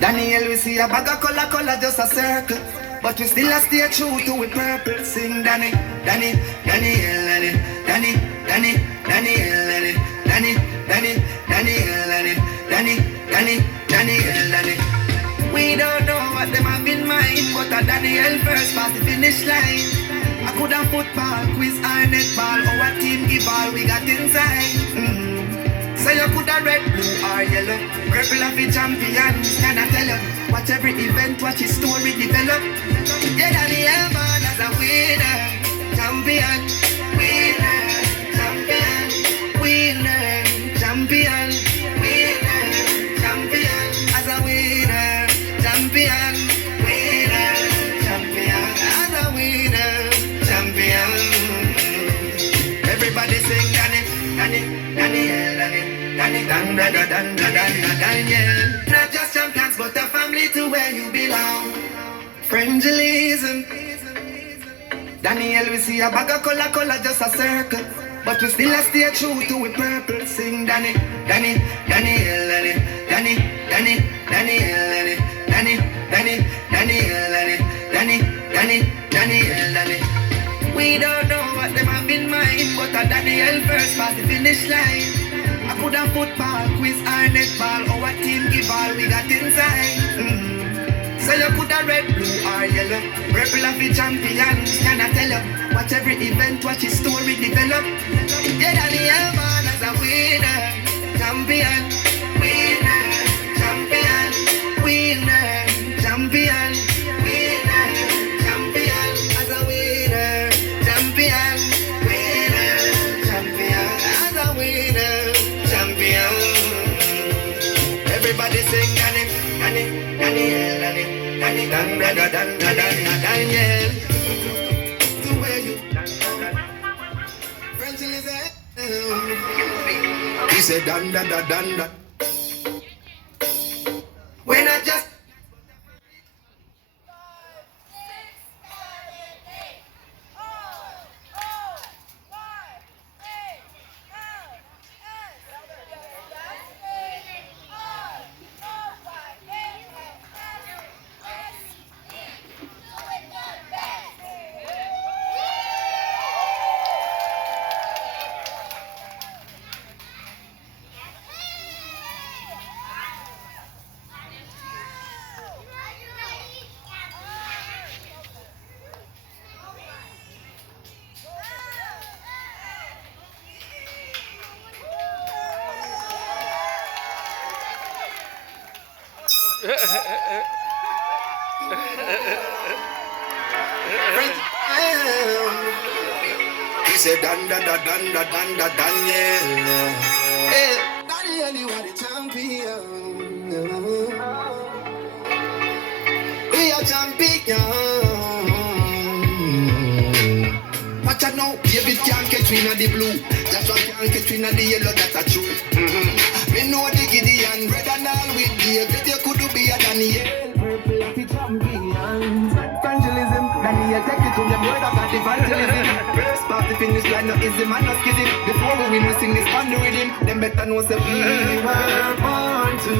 Daniel, we see a bag of color, just a circle. But we still a stay true to it purple. Sing Danny, Danny, Daniel, Danny, Danny, Danny, Daniel, Danny, Danny, Daniel, Danny, Danny, Daniel, Danny. We don't know what them have in mind, but a Daniel first past the finish line. I could have football, quiz or netball, or a team give all we got inside. So you could have red, blue or yellow, purple of the champions. Can I tell you? Watch every event, watch his story develop. Yeah, Daniel man as a winner, champion, winner, champion, winner, champion, winner, champion, as a winner, champion, winner, champion, as a winner, champion. Everybody sing Danny, Danny, Daniel, Danny, Danny, Dan, Dan, Dan, Dan, Dan, Daniel. Not just champions, but a family to where you belong. Friendlyism. Daniel, we see a bag of color, just a circle. But we still a stay true to it purple. Sing Danny, Danny, Daniel, Danny, Danny, Danny, Daniel, Danny, Danny, Daniel, Danny, Danny, Daniel, Danny. We don't know what them have in mind, but a Daniel first past the finish line. I could have football, quiz or netball, or a team give all we got inside. So you could have red, blue or yellow, purple of the champions. Can I tell you? Watch every event, watch his story develop. Yeah, Daniel man as a winner, champion, winner, champion, winner, champion, winner, champion, as a winner, champion, winner, champion, as a winner, champion. Everybody sing Danny, Danny, Daniel, Danny, Danny, Dan, Dan, Dan, Dan, Dan, Daniel. To where you French is it? He said Dan, Dan, Dan, Dan, Dan. When I just he said Dan, Dan, Dan, Dan, Dan, Dan, Dan, Daniel. Hey, Daniel, you are the champion. We are champion. Watch out now, David can't catch me in the blue. That's why can't catch me in the yellow, that's a true. Me know the Gideon, red and all with David, you could be a Daniel. Purple of the champions. Evangelism, Daniel, take it to them, word of God, evangelism. First past the finish line, no easy man, no skidding. Before we win, we sing this band with him. Them better know say we were born to